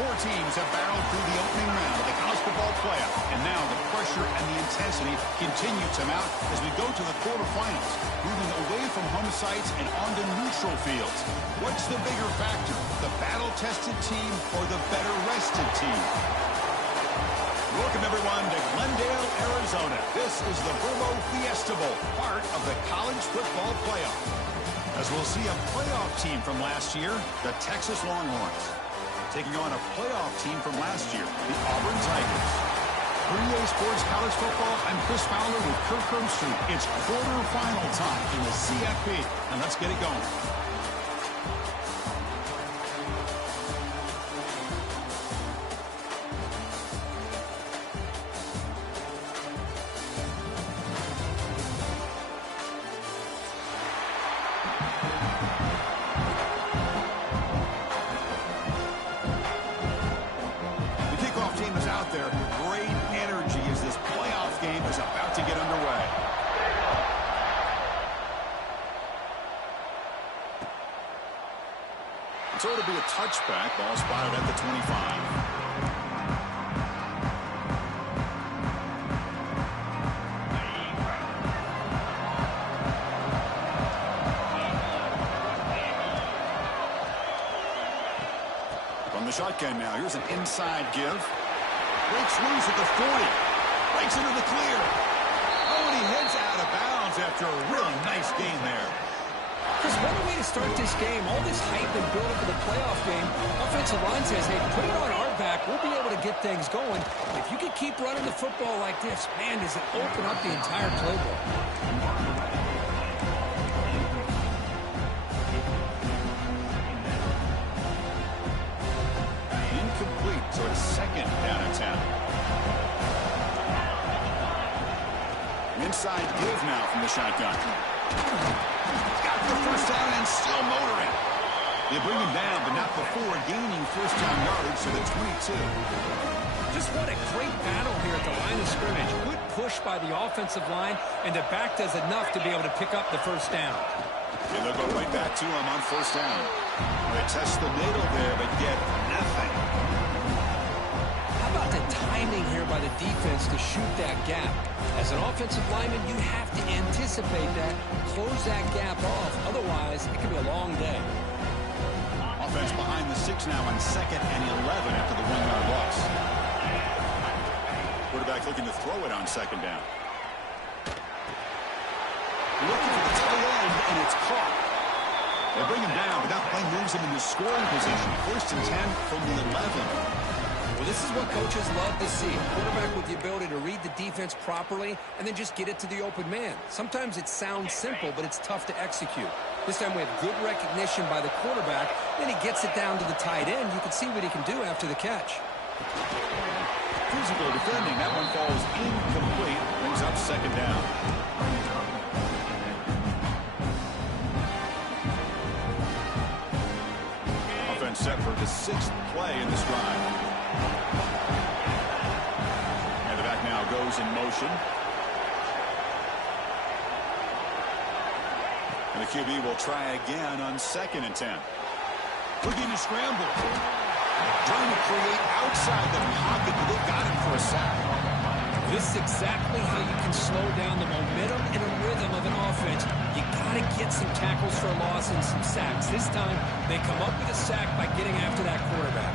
Four teams have barreled through the opening round of the college football playoff, and now the pressure and the intensity continue to mount as we go to the quarterfinals, moving away from home sites and onto neutral fields. What's the bigger factor, the battle-tested team or the better-rested team? Welcome, everyone, to Glendale, Arizona. This is the Burmo Fiesta Bowl, part of the college football playoff. As we'll see a playoff team from last year, the Texas Longhorns, taking on a playoff team from last year, the Auburn Tigers. For EA Sports College Football, I'm Chris Fowler with Kirk Herbstreit. It's quarterfinal time in the CFP, and let's get it going. So it'll be a touchback. Ball spotted at the 25. From the shotgun now, here's an inside give. Breaks loose at the 40. Breaks into the clear. Oh, and he heads out of bounds after a really nice gain there. Chris, what a way to start this game. All this hype and build up for the playoff game. Offensive line says, hey, put it on our back. We'll be able to get things going. If you can keep running the football like this, man, does it open up the entire playbook. Incomplete, so it's second down and 10. Inside give now from the shotgun. Got the first down and still motoring. They bring him down, but not before gaining first down yardage to the 22. Just what a great battle here at the line of scrimmage. Good push by the offensive line, and the back does enough to be able to pick up the first down. And they'll go right back to him on first down. They test the middle there, but get nothing. How about the timing here by the defense to shoot that gap? As an offensive lineman, you have to anticipate that, close that gap off. Otherwise, it could be a long day. Offense behind the 6 now on 2nd and 11 after the 1-yard loss. Quarterback looking to throw it on 2nd down. Looking for the tight end, and it's caught. They bring him down, but that play moves him into scoring position. 1st and 10 from the 11. Well, this is what coaches love to see. A quarterback with the ability to read the defense properly and then just get it to the open man. Sometimes it sounds simple, but it's tough to execute. This time we have good recognition by the quarterback. Then he gets it down to the tight end. You can see what he can do after the catch. Physical defending. That one falls incomplete. Brings up 2nd down. Offense set for the 6th play in this drive. And the back now goes in motion. And the QB will try again on 2nd and 10. Looking to scramble. Trying to create outside the pocket, but they've got him for a sack. This is exactly how you can slow down the momentum and a rhythm of an offense. You got to get some tackles for a loss and some sacks. This time, they come up with a sack by getting after that quarterback.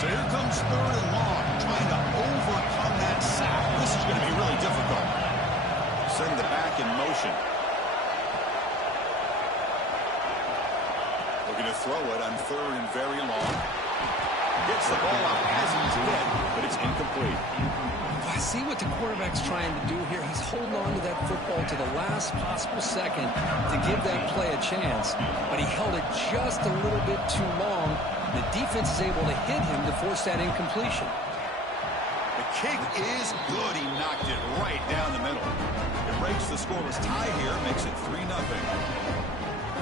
So here comes 3rd and long, trying to overcome that sack. This is going to be really difficult. Send the back in motion. Looking to throw it on 3rd and very long. Gets the ball out as he's hit, but it's incomplete. I see what the quarterback's trying to do here. He's holding on to that football to the last possible second to give that play a chance, but he held it just a little bit too long. The defense is able to hit him to force that incompletion. The kick is good. He knocked it right down the middle. It breaks the scoreless tie here, makes it 3-0.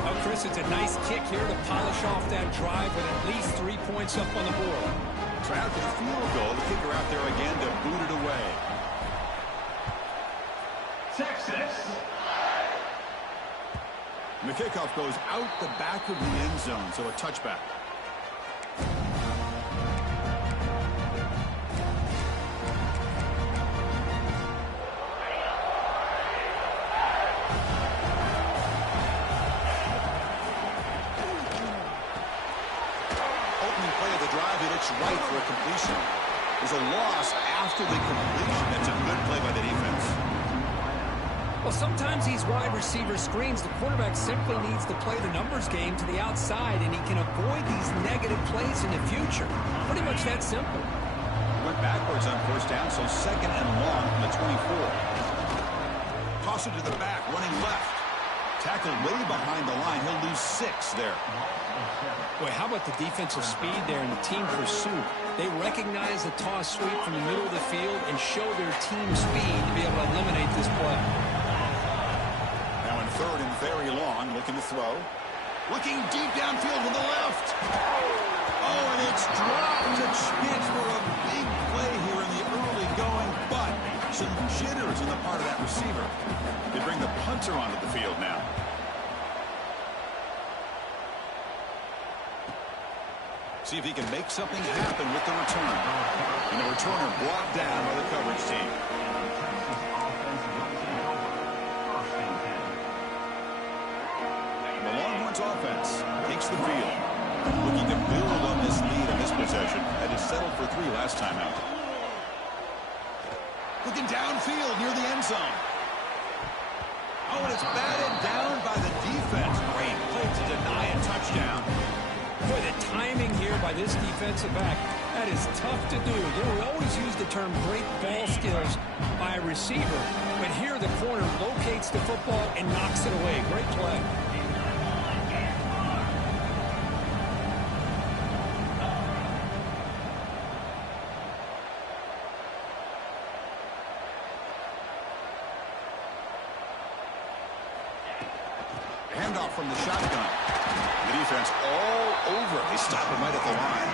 Well, Chris, it's a nice kick here to polish off that drive with at least 3 points up on the board. So after the field goal, the kicker out there again to boot it away. And the kickoff goes out the back of the end zone, so a touchback. Opening play of the drive, he looks right for a completion. There's a loss after the completion. That's a good play by the defense. Well, sometimes these wide receiver screens, the quarterback simply needs to play the numbers game to the outside, and he can avoid these negative plays in the future. Pretty much that simple. Went backwards on first down, so second and long from the 24. Toss it to the back, running left. Tackled way behind the line. He'll lose 6 there. Boy, how about the defensive speed there and the team pursuit? They recognize the toss sweep from the middle of the field and show their team speed to be able to eliminate this play. Now in third and very long, looking to throw. Looking deep downfield to the left. Oh, and it's dropped. A chance for a big play here in the early going, but some jitters on the part of that receiver. They bring the punter onto the field now. See if he can make something happen with the return. And the returner brought down by the coverage team. The Longhorns offense takes the field, looking to build on this lead in this possession that is settled for 3 last time out. Looking downfield near the end zone. Oh, and it's batted down by the defense. Great play to deny a touchdown. Boy, the timing here by this defensive back, that is tough to do. You know, we always use the term great ball skills by a receiver, but here the corner locates the football and knocks it away. Great play. Handoff from the shotgun. The defense all over. They stop him right at the line.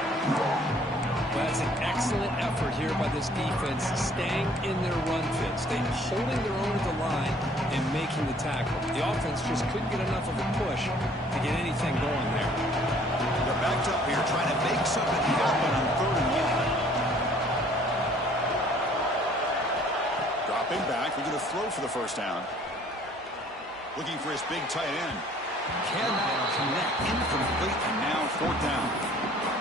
Well, that's an excellent effort here by this defense, staying in their run fit, staying holding their own at the line and making the tackle. The offense just couldn't get enough of a push to get anything going there. They're backed up here trying to make something happen on third and long. Dropping back, looking to throw for the first down. Looking for his big tight end. Cannot connect, incomplete, and now fourth down.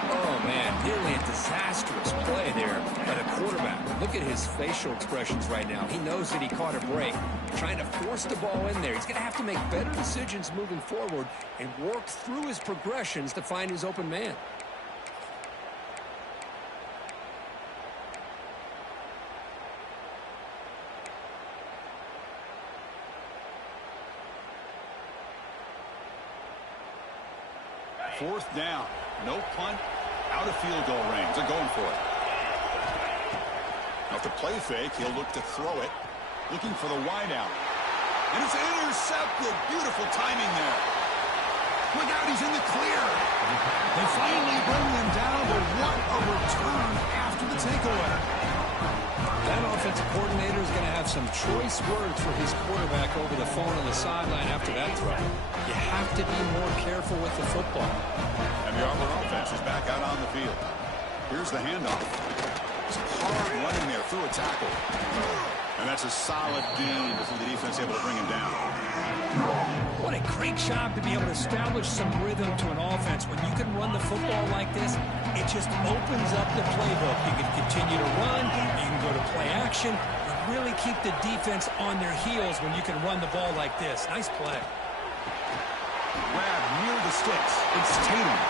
Oh, man, nearly a disastrous play there by the quarterback. Look at his facial expressions right now. He knows that he caught a break, trying to force the ball in there. He's going to have to make better decisions moving forward and work through his progressions to find his open man. Fourth down. No punt. Out of field goal range. They're going for it. Now to play fake, he'll look to throw it. Looking for the wideout. And it's intercepted. Beautiful timing there. Look out, he's in the clear. They finally bring him down, but what a return after the takeaway. That offensive coordinator is going to have some choice words for his quarterback over the phone on the sideline after that throw. You have to be more careful with the football. And the Auburn offense is back out on the field. Here's the handoff. It's hard running there through a tackle. And that's a solid gain before the defense able to bring him down. What a great job to be able to establish some rhythm to an offense. When you can run the football like this, it just opens up the playbook. You can continue to run, you can go to play action, and really keep the defense on their heels when you can run the ball like this. Nice play. Grab near the sticks. It's Tatum.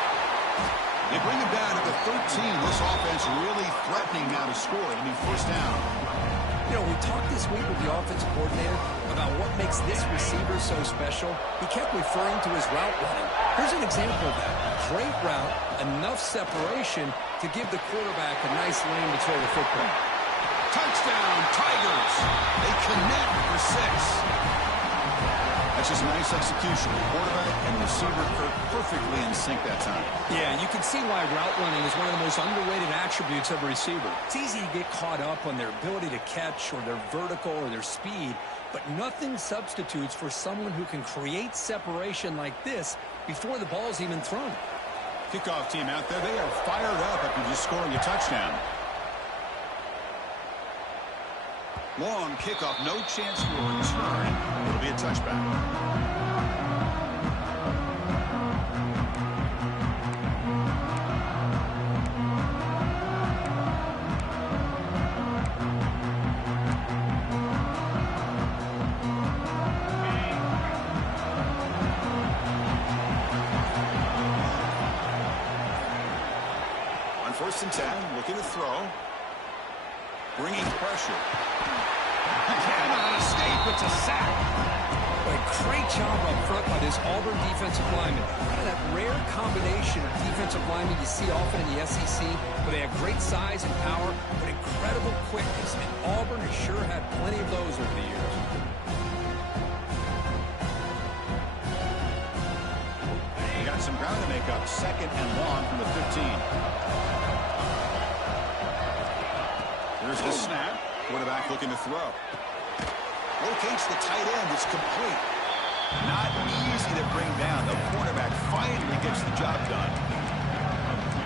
They bring him down at the 13. This offense really threatening now to score. It'll be first down. You know, we talked this week with the offensive coordinator about what makes this receiver so special. He kept referring to his route running. Here's an example of that. Great route, enough separation to give the quarterback a nice lane to throw the football. Touchdown, Tigers. They connect for 6. That's just nice execution. Quarterback and receiver perfectly in sync that time. Yeah, you can see why route running is one of the most underrated attributes of a receiver. It's easy to get caught up on their ability to catch or their vertical or their speed, but nothing substitutes for someone who can create separation like this before the ball's even thrown. Kickoff team out there, they are fired up after just scoring a touchdown. Long kickoff, no chance for a return. It'll be a touchback. First and 10, looking to throw. Bringing pressure. Cannot escape, it's a sack. A great job up front by this Auburn defensive lineman. Kind of that rare combination of defensive linemen you see often in the SEC, where they have great size and power, but incredible quickness. And Auburn has sure had plenty of those over the years. They got some ground to make up. Second and long from the 15. Here's the snap. Quarterback looking to throw. Locates the tight end. It's complete. Not easy to bring down. The quarterback finally gets the job done.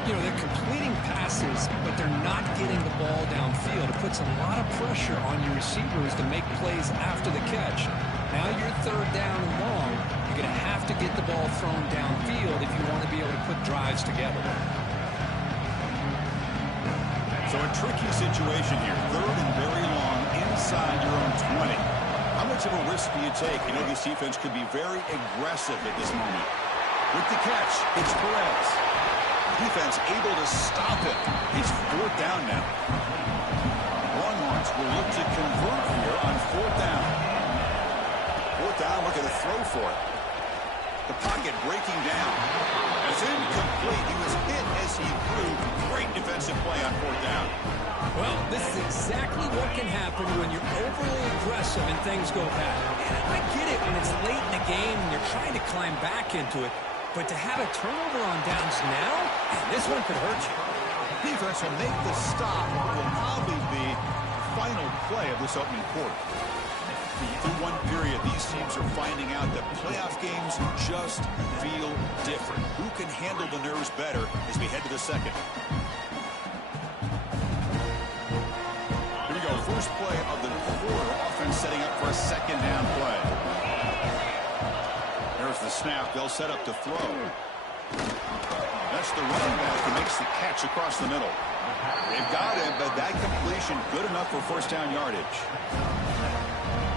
You know, they're completing passes, but they're not getting the ball downfield. It puts a lot of pressure on your receivers to make plays after the catch. Now you're third down and long. You're going to have to get the ball thrown downfield if you want to be able to put drives together. So a tricky situation here. Third and very long inside your own 20. How much of a risk do you take? You know, this defense could be very aggressive at this moment. With the catch, it's Perez. Defense able to stop it. It's fourth down now. Longhorns will look to convert here on fourth down. Fourth down, looking to throw for it. The pocket breaking down. It's incomplete. He was hit as he threw. Great defensive play on fourth down. Well, this is exactly what can happen when you're overly aggressive and things go bad. And I get it when it's late in the game and you're trying to climb back into it. But to have a turnover on downs now, this one could hurt you. Defense will make the stop. It will probably be the final play of this opening quarter. Through one period, these teams are finding out that playoff games just feel different. Who can handle the nerves better as we head to the second? Here we go. First play of the quarter. Offense setting up for a second down play. There's the snap. They'll set up to throw. That's the running back who makes the catch across the middle. They've got him, but that completion good enough for first down yardage.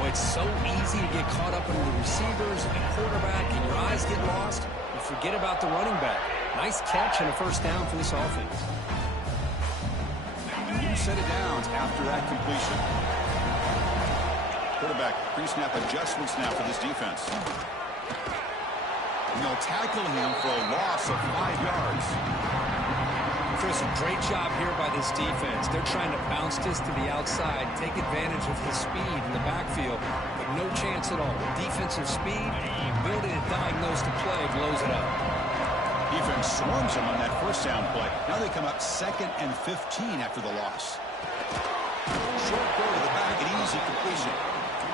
It's so easy to get caught up in the receivers and the quarterback, and your eyes get lost. You forget about the running back. Nice catch and a first down for this offense. A new set of downs after that completion. Quarterback pre-snap adjustments now for this defense. And they'll tackle him for a loss of 5 yards. Chris, a great job here by this defense. They're trying to bounce this to the outside, take advantage of his speed in the backfield, but no chance at all. Defensive speed, ability to diagnose the play, blows it up. Defense swarms him on that first down play. Now they come up 2nd and 15 after the loss. Short throw to the back, an easy completion.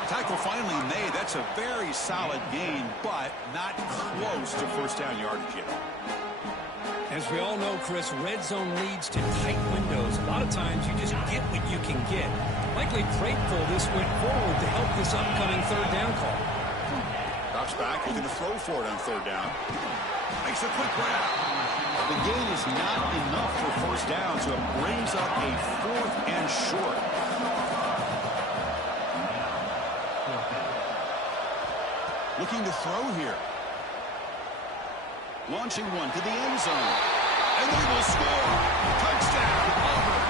Tackle finally made. That's a very solid gain, but not close to first down yardage yet. As we all know, Chris, red zone leads to tight windows. A lot of times you just get what you can get. Likely grateful this went forward to help this upcoming third down call. Drops back, looking to throw for it on third down. Makes a quick grab. The gain is not enough for first down, so it brings up a 4th and short. Looking to throw here. Launching one to the end zone. And they will score. Touchdown, Auburn.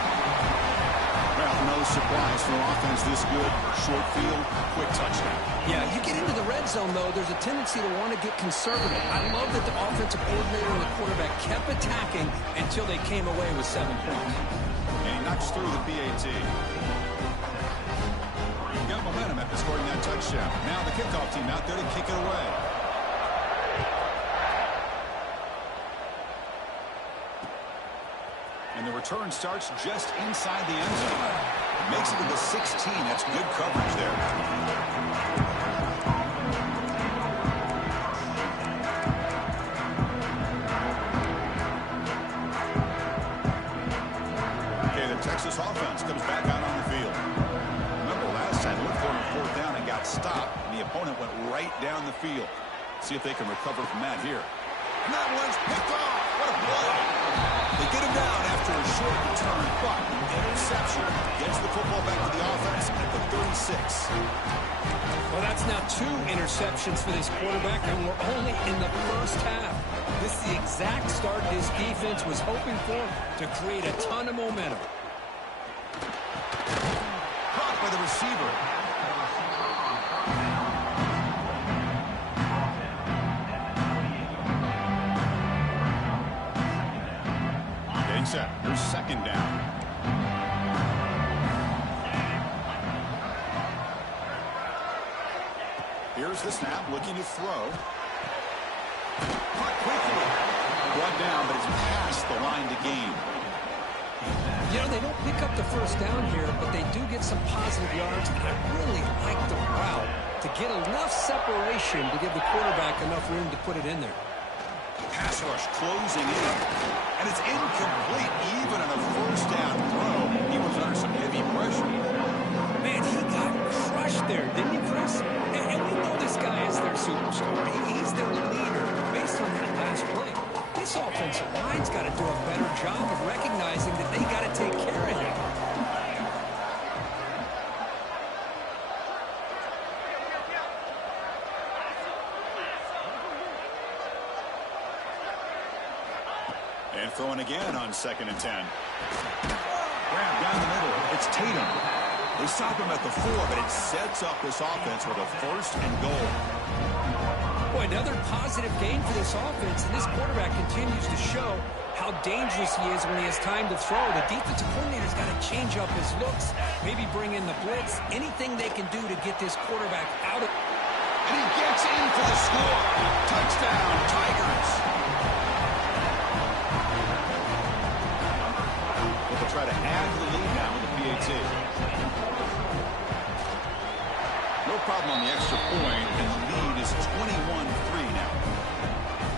Well, no surprise for offense this good. Short field, quick touchdown. Yeah, you get into the red zone, though, there's a tendency to want to get conservative. I love that the offensive coordinator and the quarterback kept attacking until they came away with 7 points. And he knocks through the PAT. He got momentum after scoring that touchdown. Now the kickoff team out there to kick it away. And the return starts just inside the end zone. Makes it to the 16. That's good coverage there. stop, and the opponent went right down the field. See if they can recover from that here. And that one's picked off. What a play. They get him down after a short return, but interception gets the football back to the offense at the 36. Well, that's now 2 interceptions for this quarterback, and we're only in the first half. This is the exact start this defense was hoping for to create a ton of momentum. Caught by the receiver. Getting set. Here's second down. Here's the snap, looking to throw. Caught quickly. Brought down, but it's past the line to gain. You know, they don't pick up the first down here, but they do get some positive yards, and I really like the route to get enough separation to give the quarterback enough room to put it in there. Pass rush closing in, and it's incomplete. Even on a first down throw, he was under some heavy pressure. Man, he got crushed there, didn't he, Chris? And we know this guy is their superstar. He's their leader based on that last play. This offensive line's got to do a better job of recognizing that they got to take care of him. And throwing again on 2nd and 10. Grab down the middle. It's Tatum. They stop him at the 4, but it sets up this offense with a 1st and goal. Boy, another positive gain for this offense, and this quarterback continues to show how dangerous he is when he has time to throw. The defensive coordinator's got to change up his looks, maybe bring in the blitz, anything they can do to get this quarterback out of... And he gets in for the score. Touchdown, Tigers. They'll try to add to the lead now with the PAT. No problem on the extra point, and the lead is 21-3 now.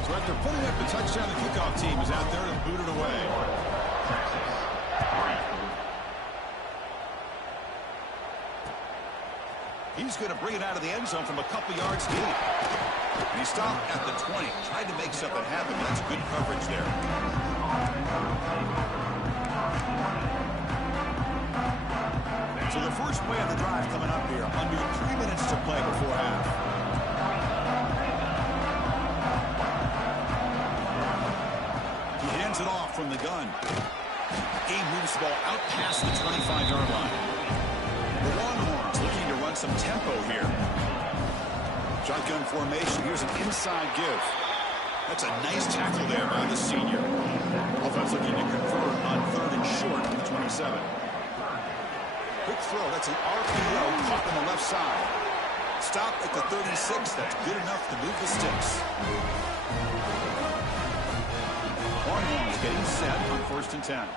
So after putting up the touchdown, the kickoff team is out there to boot it away. He's going to bring it out of the end zone from a couple yards deep. And he stopped at the 20. Tried to make something happen, but that's good coverage there. So the first play of the drive coming up here. Under 3 minutes to play before half. He hands it off from the gun. He moves the ball out past the 25-yard line. The Longhorns looking to run some tempo here. Shotgun formation. Here's an inside give. That's a nice tackle there by the senior. Offense looking to convert on 3rd and short from the 27. Quick throw. That's an RPO caught on the left side. Stop at the 36. That's good enough to move the sticks. Longhorns getting set on 1st and 10.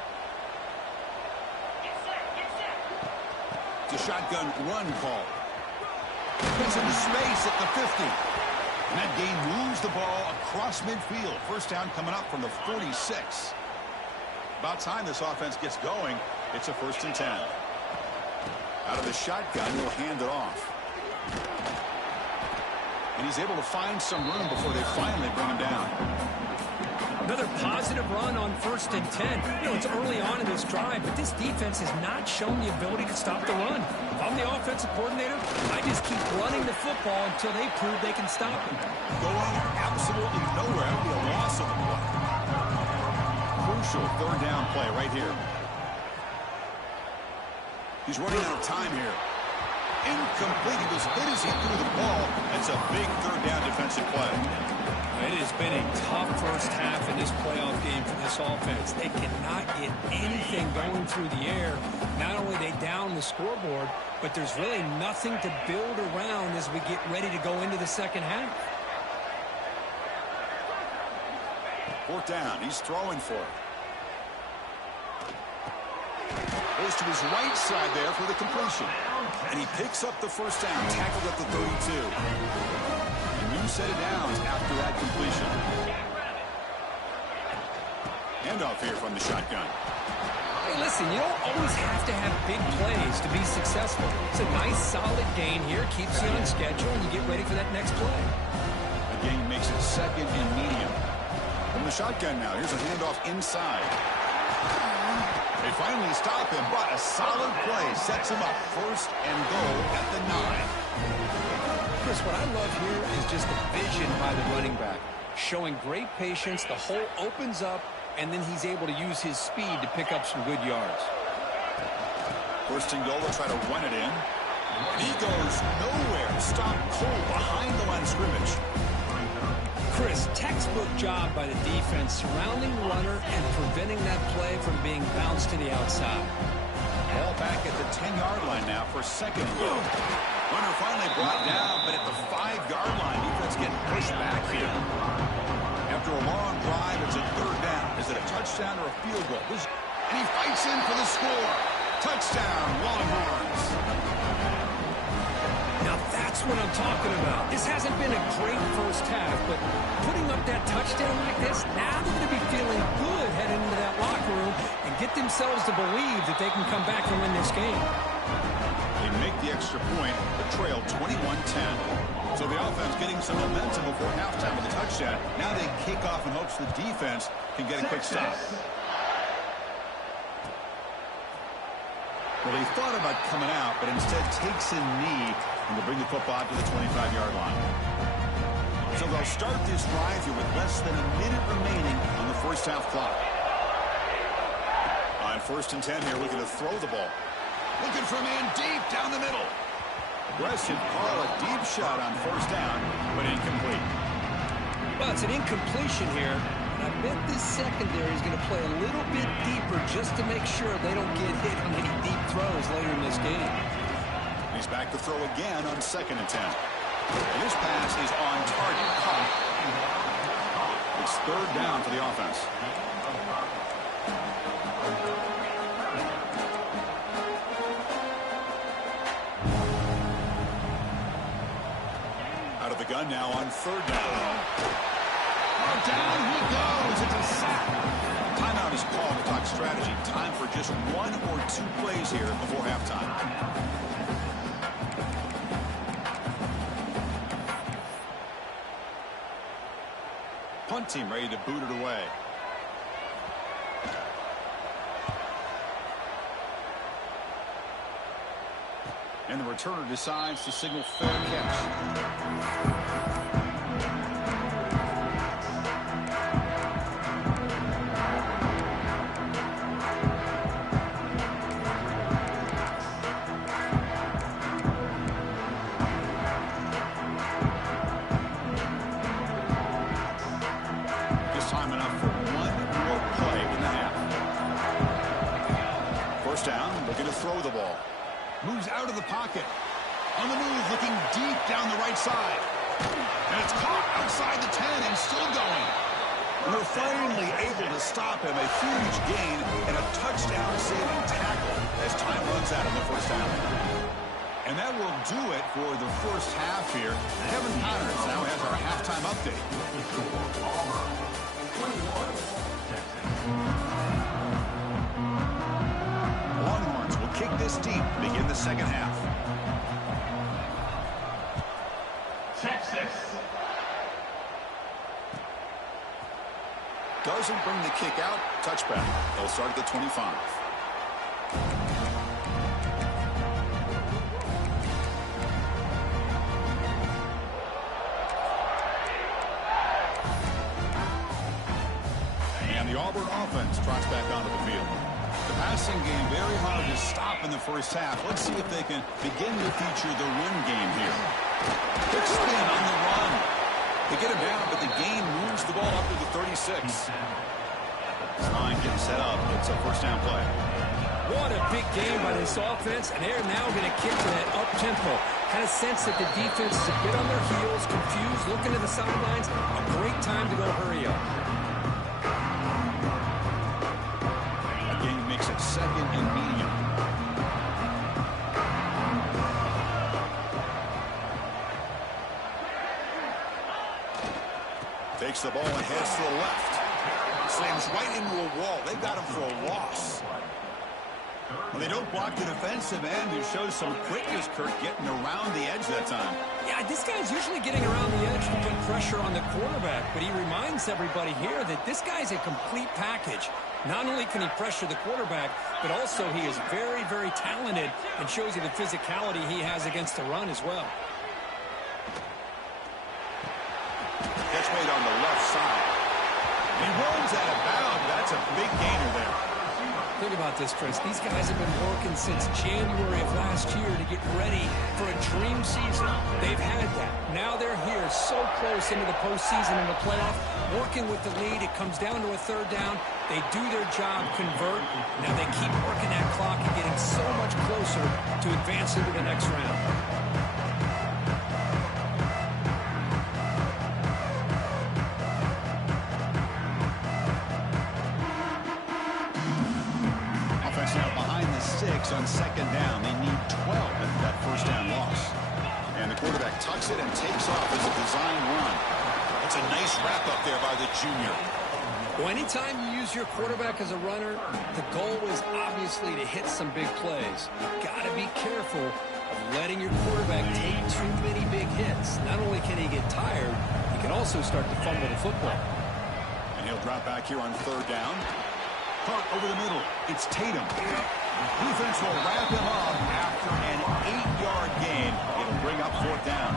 It's a shotgun run call. Gets into space at the 50. And that gain moves the ball across midfield. First down coming up from the 46. About time this offense gets going. It's a 1st and 10. Out of the shotgun, he'll hand it off. And he's able to find some room before they finally bring him down. Another positive run on 1st and 10. You know, it's early on in this drive, but this defense has not shown the ability to stop the run. If I'm the offensive coordinator, I just keep running the football until they prove they can stop it. Going absolutely nowhere. That would be a loss of the play. Crucial 3rd down play right here. He's running out of time here. Incomplete. He was hit as he threw the ball. That's a big 3rd down defensive play. It has been a tough first half in this playoff game for this offense. They cannot get anything going through the air. Not only they down the scoreboard, but there's really nothing to build around as we get ready to go into the second half. 4th down. He's throwing for it. Goes to his right side there for the completion. And he picks up the first down, tackled at the 32. A new set of downs after that completion. Handoff here from the shotgun. Hey, listen, you don't always have to have big plays to be successful. It's a nice, solid gain here. Keeps you on schedule, and you get ready for that next play. The gain makes it second and medium. From the shotgun now, here's a handoff inside. They finally stop him, but a solid play sets him up first and goal at the 9. Chris, what I love here is just the vision by the running back. Showing great patience, the hole opens up, and then he's able to use his speed to pick up some good yards. First and goal, they'll try to run it in. He goes nowhere. Stop cold behind the line of scrimmage. Chris, textbook job by the defense surrounding the runner and preventing that play from being bounced to the outside. Ball back at the 10-yard line now for second and goal. Runner finally brought down, but at the 5-yard line, defense getting pushed back here. After a long drive, it's a third down. Is it a touchdown or a field goal? And he fights in for the score. Touchdown, Longhorns. Now that's what I'm talking about. This hasn't been a great first half, but putting up that touchdown like this, now they're going to be feeling good heading into that locker room and get themselves to believe that they can come back and win this game. They make the extra point, the trail 21-10. So the offense getting some momentum before halftime with a touchdown. Now they kick off in hopes the defense can get a quick stop. Well, they thought about coming out, but instead takes a knee and will bring the football to the 25-yard line. So they'll start this drive here with less than a minute remaining on the first half clock. On first and 10 here, looking to throw the ball. Looking for a man deep down the middle. Aggressive call, a deep shot on first down, but incomplete. Well, it's an incompletion here. I bet this secondary is going to play a little bit deeper just to make sure they don't get hit on any deep throws later in this game. He's back to throw again on second and 10. And this pass is on target. Caught. It's third down for the offense. Out of the gun now on third down. Down he goes. It's a sack. Timeout is called to talk strategy. Time for just 1 or 2 plays here before halftime. Punt team ready to boot it away. And the returner decides to signal fair catch. Throw the ball. Moves out of the pocket. On the move, looking deep down the right side. And it's caught outside the 10 and still going. And they're finally able to stop him. A huge gain and a touchdown-saving tackle as time runs out in the first half. And that will do it for the first half here. Kevin Connors now has our halftime update. Kick this deep to begin the second half. Texas. Doesn't bring the kick out. Touchback. They'll start at the 25. And the Auburn offense trots back onto the field. The passing game very hard to stop in the first half. Let's see if they can begin to feature the run game here. Quick spin on the run. They get him down, but the gain moves the ball up to the 36. Line getting set up. It's a first down play. What a big game by this offense, and they're now going to kick to that up-tempo. Kind of sense that the defense is a bit on their heels, confused, looking to the sidelines. A great time to go hurry up. Makes it second and medium. Takes the ball and heads to the left. Slams right into a wall. They got him for a loss. Well, they don't block the defensive end, who shows some quickness, Kurt, getting around the edge that time. Yeah, this guy's usually getting around the edge to put pressure on the quarterback, but he reminds everybody here that this guy's a complete package. Not only can he pressure the quarterback, but also he is very, very talented and shows you the physicality he has against the run as well. That's made on the left side. He runs out of bounds. That's a big gainer there. Think about this, Chris. These guys have been working since January of last year to get ready for a dream season. They've had that. Now they're here so close into the postseason and the playoff, working with the lead. It comes down to a third down. They do their job, convert. Now they keep working that clock and getting so much closer to advancing to the next round. On second down, they need 12 after that first down loss. And the quarterback tucks it and takes off as a design run. That's a nice wrap up there by the junior. Well, anytime you use your quarterback as a runner, the goal is obviously to hit some big plays. You've got to be careful of letting your quarterback take too many big hits. Not only can he get tired, he can also start to fumble the football. And he'll drop back here on third down. Hart over the middle. It's Tatum. Defense will wrap him up after an 8-yard gain. It'll bring up fourth down.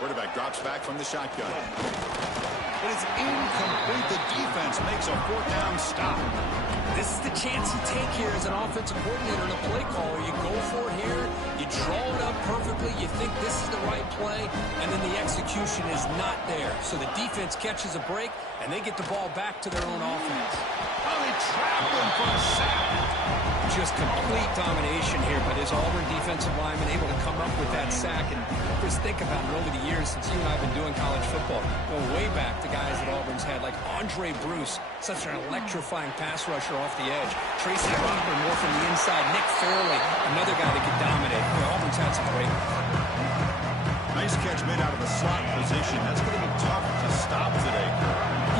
Quarterback drops back from the shotgun. It is incomplete. The defense makes a fourth down stop. This is the chance you take here as an offensive coordinator and a play caller. You go for it here, you draw it up perfectly, you think this is the right play, and then the execution is not there. So the defense catches a break, and they get the ball back to their own offense. Oh, they trap him for a sack. Just complete domination here by this Auburn defensive lineman, able to come up with that sack. And just think about it over the years since you and I have been doing college football. Going way back to guys that Auburn's had, like Andre Bruce, such an electrifying pass rusher off the edge. Tracy Rocker, more from the inside. Nick Fairley, another guy that could dominate. Well, Auburn's had some great ones. Nice catch made out of a slot position. That's going to be tough to stop today.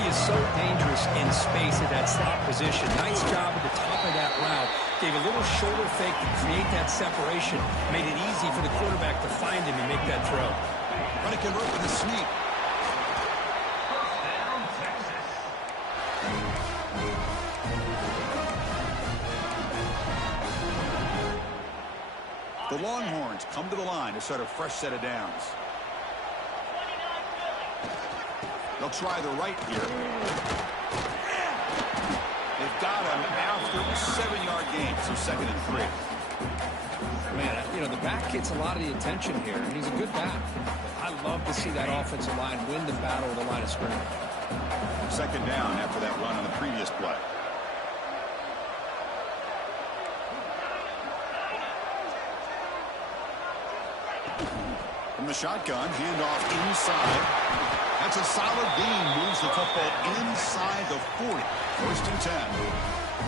He is so dangerous in space at that slot position. Nice job at the top of that route. Gave a little shoulder fake to create that separation. Made it easy for the quarterback to find him and make that throw. Trying to convert with a sneak. The Longhorns come to the line to start a fresh set of downs. They'll try the right here. They've got him after a 7-yard gain, so 2nd and 3. Man, you know, the back gets a lot of the attention here, and he's a good back. I love to see that offensive line win the battle of the line of scrimmage. 2nd down after that run on the previous play. From the shotgun, handoff inside. That's a solid gain. Moves the football inside the 40. 1st and 10.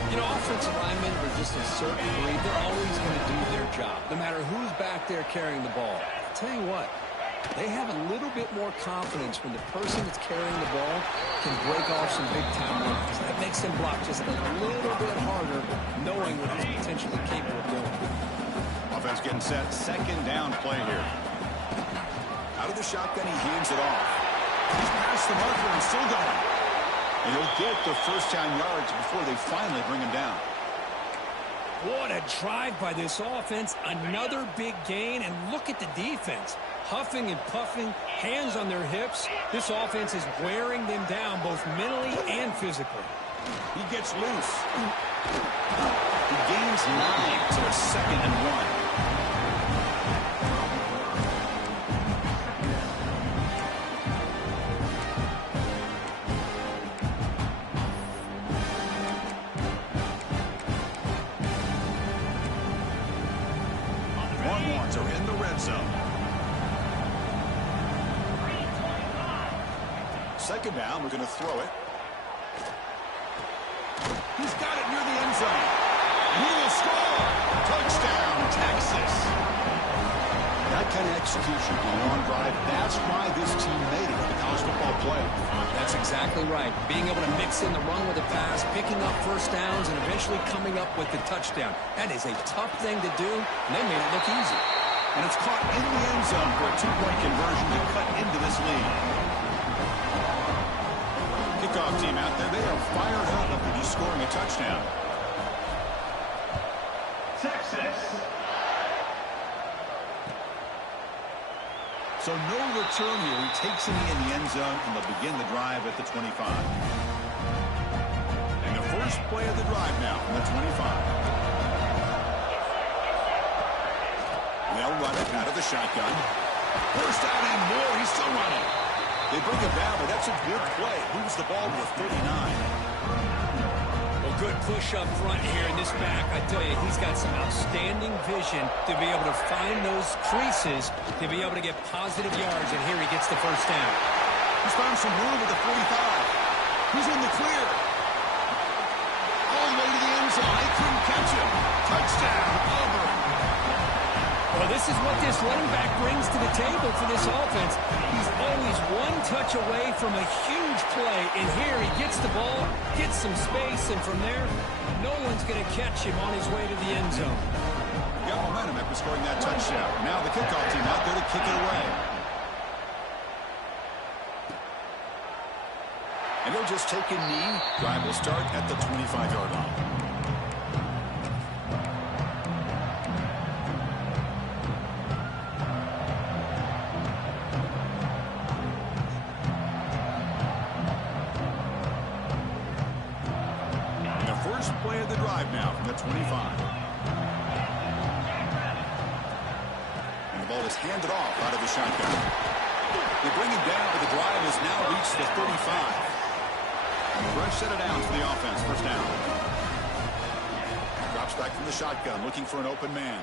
You know, offensive linemen are just a certain breed. They're always going to do their job, no matter who's back there carrying the ball. I'll tell you what, they have a little bit more confidence when the person that's carrying the ball can break off some big-time runs. That makes them block just a little bit harder, knowing what he's potentially capable of doing. Offense getting set. 2nd down play here. Out of the shotgun, he hands it off. He's past the marker and still going. And he'll get the first down yards before they finally bring him down. What a drive by this offense. Another big gain. And look at the defense. Huffing and puffing, hands on their hips. This offense is wearing them down both mentally and physically. He gets loose. He gains 9, so it's 2nd and 1. Longhorns are in the red zone. 2nd down, we're going to throw it. He's got it near the end zone. And he will score. Touchdown, Texas. That kind of execution on a long drive, that's why this team made it to the college football playoff. That's exactly right. Being able to mix in the run with the pass, picking up first downs, and eventually coming up with the touchdown. That is a tough thing to do, and they made it look easy. And it's caught in the end zone for a two-point conversion to cut into this lead. Kickoff team out there, they are fired up after just scoring a touchdown. Texas. So no return here. He takes it in the end zone, and they'll begin the drive at the 25. And the first play of the drive now from the 25. They'll run it out of the shotgun. First out and more. He's still running. They bring him down, but that's a good play. Moves the ball to a 39. Well, good push up front here in this back. I tell you, he's got some outstanding vision to be able to find those creases, to be able to get positive yards, and here he gets the first down. He's found some room at the 45. He's in the clear. All the way to the end zone. They couldn't catch him. Touchdown, Auburn. Well, this is what this running back brings to the table for this offense. He's always one touch away from a huge play, and here he gets the ball, gets some space, and from there, no one's going to catch him on his way to the end zone. Got momentum after scoring that touchdown. Now the kickoff team out there to kick it away. And they'll just take a knee. Drive will start at the 25-yard line. First play of the drive now from the 25. And the ball is handed off out of the shotgun. They bring him down, but the drive has now reached the 35. Fresh set it down to the offense. First down. Drops back from the shotgun, looking for an open man.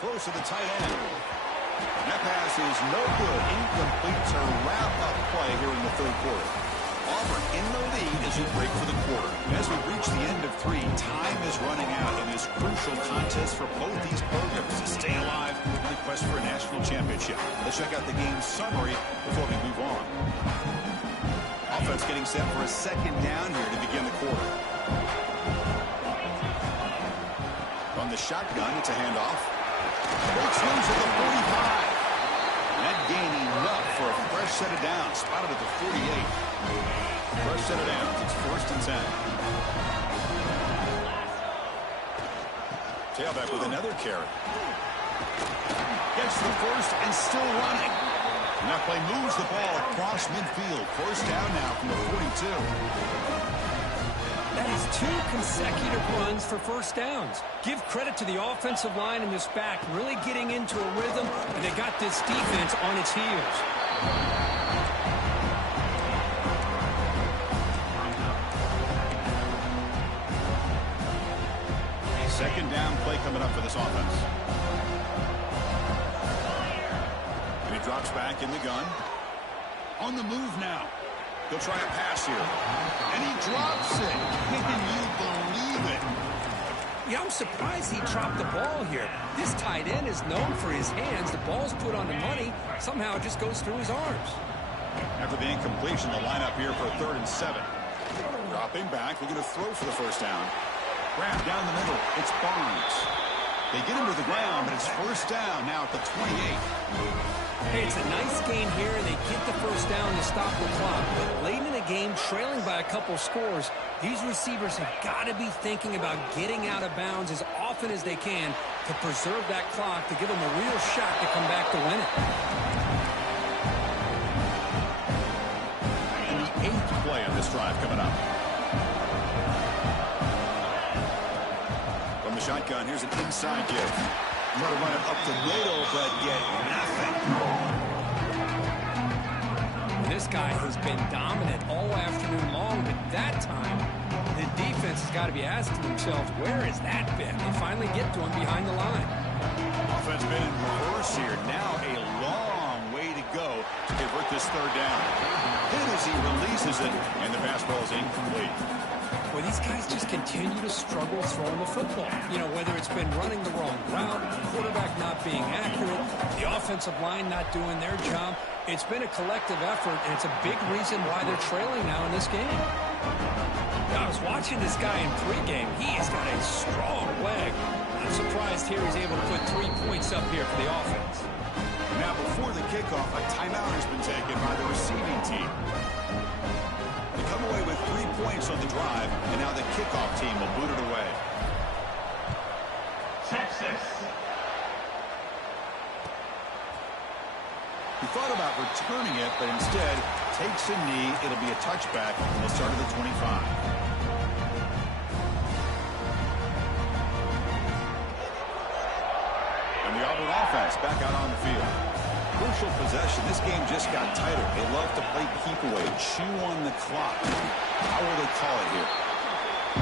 Close to the tight end. And that pass is no good. Incomplete to wrap up play here in the third quarter. Auburn in the lead as we break for the quarter. As we reach the end of three, time is running out in this crucial contest for both these programs to stay alive in the quest for a national championship. Let's check out the game summary before we move on. Offense getting set for a second down here to begin the quarter. From the shotgun, it's a handoff. Breaks loose at the 45. That gain enough for a fresh set of downs. Spotted at the 48. Fresh set of downs. It's first and 10. Tailback with another carry. Gets the first and still running. And that play moves the ball across midfield. First down now from the 42. That is 2 consecutive runs for first downs. Give credit to the offensive line and this back really getting into a rhythm, and they got this defense on its heels. Second down play coming up for this offense. And he drops back in the gun. On the move now. He'll try a pass here. And he drops it. Can you believe it? Yeah, I'm surprised he dropped the ball here. This tight end is known for his hands. The ball's put on the money. Somehow it just goes through his arms. After the incompletion, the lineup here for a 3rd and 7. Dropping back. We're going to throw for the first down. Grab down the middle. It's Barnes. They get him to the ground, but it's first down now at the 28. Hey, it's a nice gain here, and they get the first down to stop the clock. But late in the game, trailing by a couple scores, these receivers have got to be thinking about getting out of bounds as often as they can to preserve that clock, to give them a real shot to come back to win it. And the 8th play on this drive coming up. From the shotgun, here's an inside give. Try to run it up the middle, but get nothing. This guy has been dominant all afternoon long, but that time, the defense has got to be asking themselves, where has that been? They finally get to him behind the line. Offense been in reverse here. Now a long way to go to convert this third down. Hit as he releases it, and the pass ball is incomplete. Well, these guys just continue to struggle throwing the football. You know, whether it's been running the wrong route, the quarterback not being accurate, the offensive line not doing their job. It's been a collective effort, and it's a big reason why they're trailing now in this game. I was watching this guy in pregame. He has got a strong leg. I'm surprised here he's able to put 3 points up here for the offense. Now, before the kickoff, a timeout has been taken by the receiving team. They come away with 3 points on the drive, and now the kickoff team will boot it away. Texas. He thought about returning it, but instead takes a knee. It'll be a touchback, and they'll start at the 25. And the Auburn offense back out on the field. Crucial possession. This game just got tighter. They love to play keep away, chew on the clock. How will they call it here?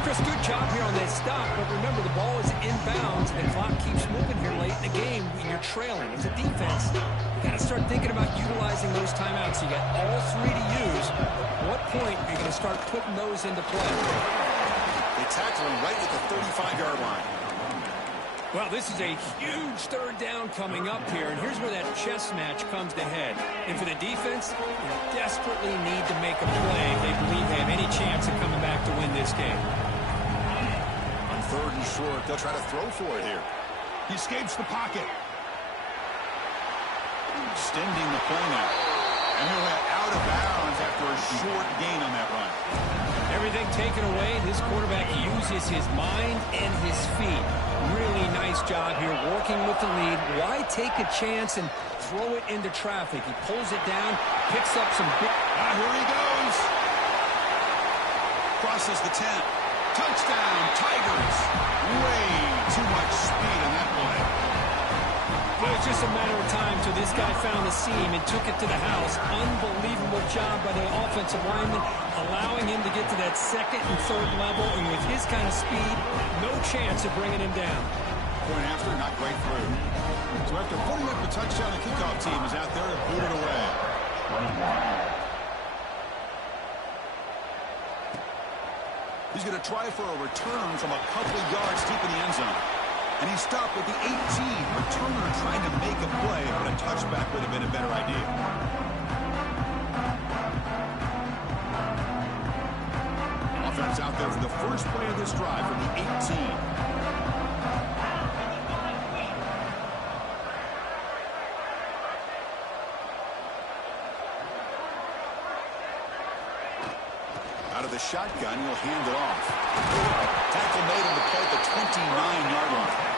Chris, good job here on that stop, but remember the ball is inbounds and the clock keeps moving here late in the game when you're trailing. As a defense, you got to start thinking about utilizing those timeouts. You got all 3 to use. At what point are you going to start putting those into play? They tackle him right at the 35-yard line. Well, this is a huge third down coming up here, and here's where that chess match comes to head. And for the defense, they desperately need to make a play if they believe they have any chance of coming back to win this game. On 3rd and short, they'll try to throw for it here. He escapes the pocket. Extending the play now. And he'll head out of bounds after a short gain on that run. Everything taken away, this quarterback uses his mind and his feet. Really nice job here working with the lead. Why take a chance and throw it into traffic? He pulls it down, picks up some big... Here he goes. Crosses the 10. Touchdown, Tigers. Way too much speed in that play. Well, it's just a matter of time till this guy found the seam and took it to the house. Unbelievable job by the offensive lineman, allowing him to get to that 2nd and 3rd level. And with his kind of speed, no chance of bringing him down. Point after, not quite through. So after putting up the touchdown, the kickoff team is out there to boot it away. 21. He's going to try for a return from a couple of yards deep in the end zone. And he stopped with the 18. Returner trying to make a play, but a touchback would have been a better idea. Offense out there for the first play of this drive from the 18. Out of the shotgun, he'll hand it off. Tackle made on the play at the 29-yard line.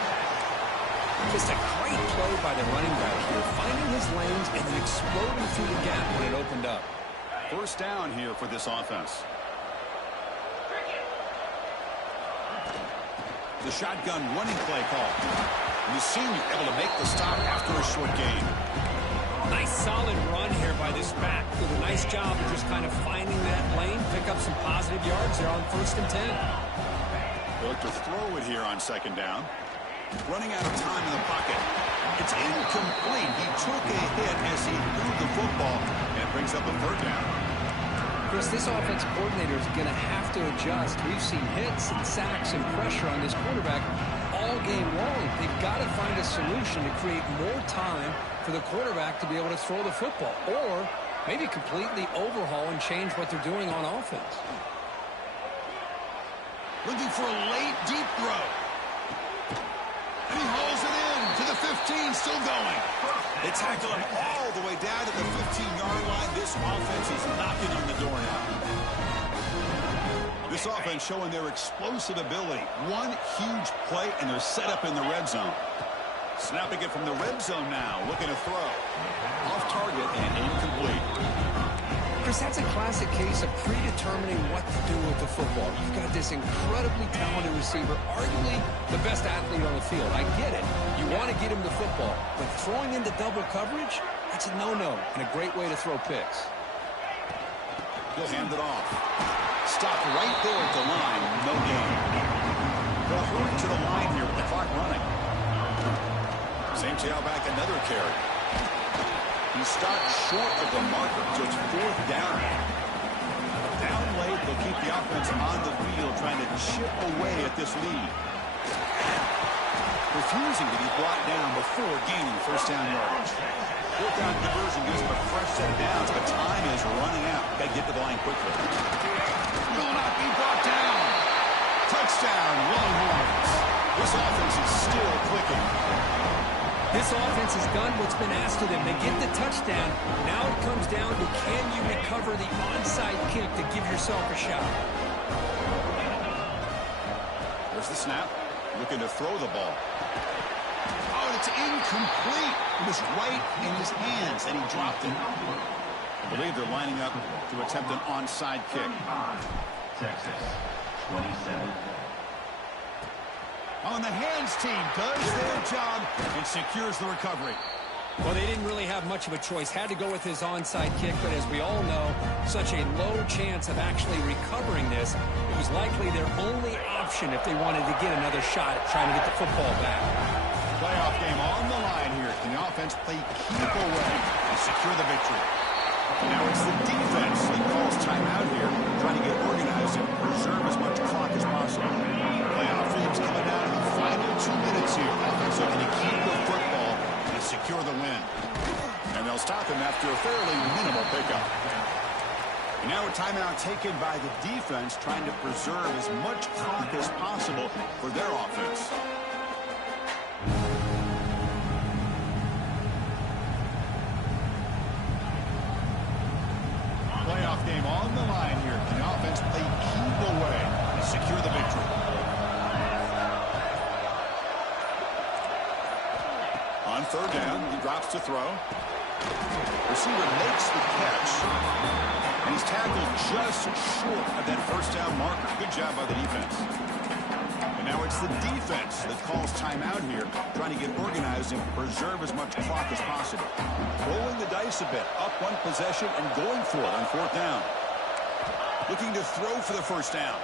Just a great play by the running back here, finding his lanes and then exploding through the gap when it opened up. First down here for this offense. The shotgun running play call. And the senior able to make the stop after a short gain. Nice solid run here by this back. Did a nice job of just kind of finding that lane, pick up some positive yards there on 1st and 10. They look to throw it here on 2nd down. Running out of time in the pocket. It's incomplete. He took a hit as he threw the football, and it brings up a 3rd down. Chris, this offense coordinator is going to have to adjust. We've seen hits and sacks and pressure on this quarterback all game long. They've got to find a solution to create more time for the quarterback to be able to throw the football, or maybe completely overhaul and change what they're doing on offense. Looking for a late, deep throw. And he hauls it in to the 15, still going. They tackle him all the way down to the 15-yard line. This offense is knocking on the door now. This offense showing their explosive ability. One huge play, and they're set up in the red zone. Snapping it from the red zone now, looking to throw. Off target and incomplete. Chris, that's a classic case of predetermining what to do with the football. You've got this incredibly talented receiver, arguably the best athlete on the field. I get it. You want to get him the football, but throwing into double coverage, that's a no-no and a great way to throw picks. He'll hand it off. Stopped right there at the line, no gain. They'll hurry to the line here with the clock running. Same tailback, another carry. He stopped short of the marker, so it's 4th down. Down late, they'll keep keep the offense on the wheel, trying to chip away at this lead. Refusing to be brought down before gaining first down yardage. Fourth down conversion gives them a fresh set of downs, but time is running out. Got to get to the line quickly. Will not be brought down. Touchdown, Longhorns. This offense is still clicking. This offense has done what's been asked of them. They get the touchdown. Now it comes down to, can you recover the onside kick to give yourself a shot? There's the snap. Looking to throw the ball. Oh, and it's incomplete. It was right in his hands, and he dropped it. I believe they're lining up to attempt an onside kick. Texas, 27. Oh, and the hands team does their job and secures the recovery. Well, they didn't really have much of a choice. Had to go with his onside kick, but as we all know, such a low chance of actually recovering this. It was likely their only option if they wanted to get another shot at trying to get the football back. Playoff game on the line here. Can the offense play keep away and secure the victory? Now it's the defense that calls timeout here, trying to get organized and preserve as much clock as possible. Playoff dreams coming down to the final 2 minutes here. Offense looking to keep the football and secure the win. And they'll stop him after a fairly minimal pickup. And now a timeout taken by the defense, trying to preserve as much clock as possible for their offense. Playoff game on the line here. Can the offense play keep away and secure the victory? On third down, he drops to throw. Receiver makes the catch. And he's tackled just short of that first down marker. Good job by the defense. And now it's the defense that calls timeout here, trying to get organized and preserve as much clock as possible. Rolling the dice a bit, up one possession and going for it on fourth down. Looking to throw for the first down.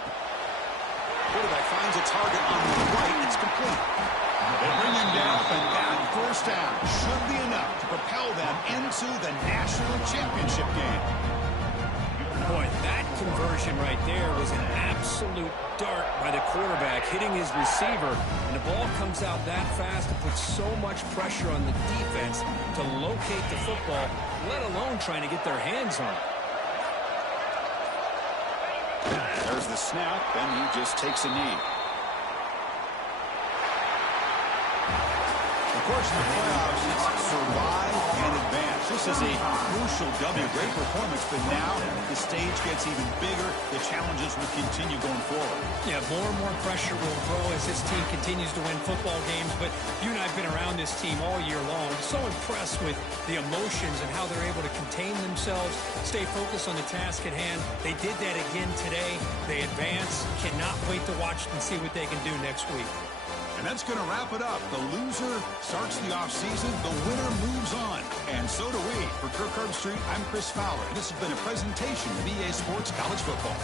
Quarterback finds a target on the right. It's complete. They bring him down, and that first down should be enough to propel them into the national championship game. Boy, that conversion right there was an absolute dart by the quarterback, hitting his receiver, and the ball comes out that fast. It puts so much pressure on the defense to locate the football, let alone trying to get their hands on it. There's the snap, and he just takes a knee. Of course, in the playoffs, it's survive and advance. This is a crucial W. Great performance, but now the stage gets even bigger. The challenges will continue going forward. Yeah, more and more pressure will grow as this team continues to win football games. But you and I have been around this team all year long. So impressed with the emotions and how they're able to contain themselves, stay focused on the task at hand. They did that again today. They advance. Cannot wait to watch and see what they can do next week. And that's going to wrap it up. The loser starts the offseason. The winner moves on. And so do we. For Kirk Herbstreit, I'm Chris Fowler. This has been a presentation of EA Sports College Football.